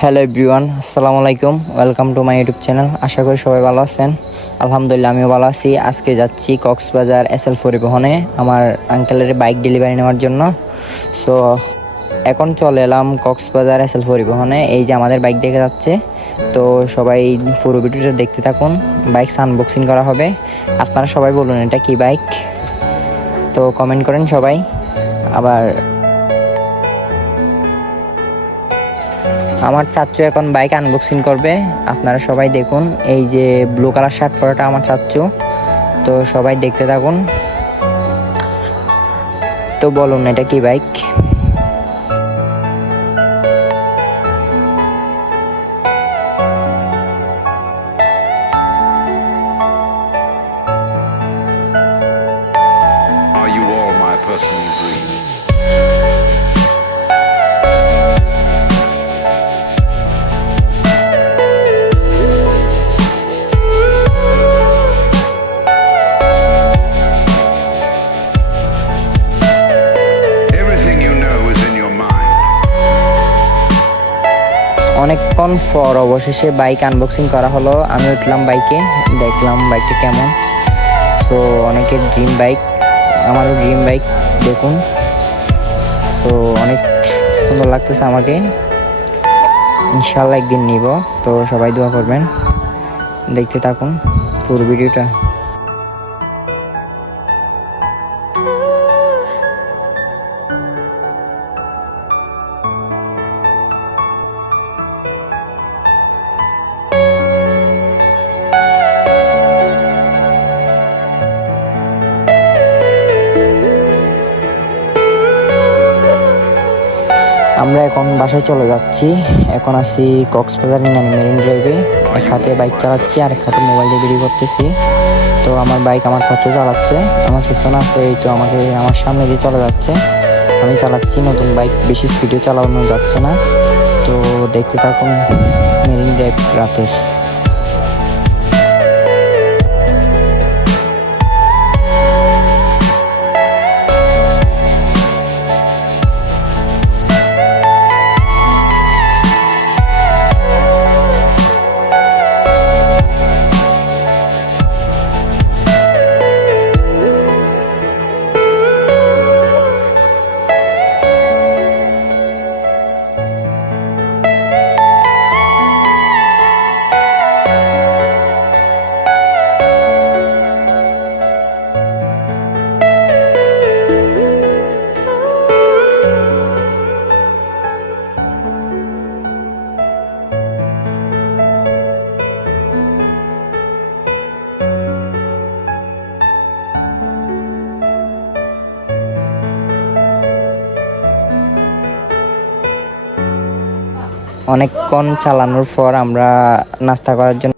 Hello everyone, আসসালামু আলাইকুম। Welcome to my YouTube channel. আশা করি সবাই ভালো আছেন। আলহামদুলিল্লাহ আমিও ভালো আছি। আজকে যাচ্ছি কক্সবাজার এসএল পরিবহনে আমার আঙ্কেলের বাইক ডেলিভারি নেওয়ার জন্য। সো এখন চলে এলাম কক্সবাজার এসএল পরিবহনে। এই যে আমাদের বাইক দেখে যাচ্ছে। তো সবাই পুরো ভিডিওটা দেখতে থাকুন। বাইক আনবক্সিং করা হবে। আপনারা সবাই বলুন এটা কি বাইক, তো কমেন্ট করেন সবাই। আবার আমার চাচ্চু এখন বাইক আনবক্সিং করবে, আপনারা সবাই দেখুন। এই যে ব্লু কালার শার্ট পরাটা আমার চাচ্চু, তো সবাই দেখতে থাকুন। তো বলুন এটা কি bike. Are you all my personal dreams? Everything you know is in your mind. অনেকক্ষণ পর অবশেষে বাইক আনবক্সিং করা হলো। আমি উঠলাম বাইকে, দেখলাম বাইকটা কেমন। সো অনেকের ড্রিম বাইক, আমারও ড্রিম বাইক। দেখুন, সো অনেক সুন্দর লাগতেছে আমাকে। ইনশাল্লাহ একদিন নিব। তো সবাই দোয়া করবেন, দেখতে থাকুন পুরো ভিডিওটা। আমরা এখন বাসায় চলে যাচ্ছি। এখন আছি কক্সবাজার ইনানি মেরিন ড্রাইভে। এক হাতে বাইক চালাচ্ছি আর এক হাতে মোবাইল দিয়ে ভিডিও করতেছি। তো আমার বাইক আমার ছাত্র চালাচ্ছে, আমার পেছনে আছে। এই তো আমার সামনে দিয়ে চলে যাচ্ছে, আমি চালাচ্ছি নতুন বাইক, বেশি স্পিডে চালানো যাচ্ছে না। তো দেখতে থাকুন মেরিন ড্রাইভ রাতের। অনেকক্ষণ চালানোর পর আমরা নাস্তা করার জন্য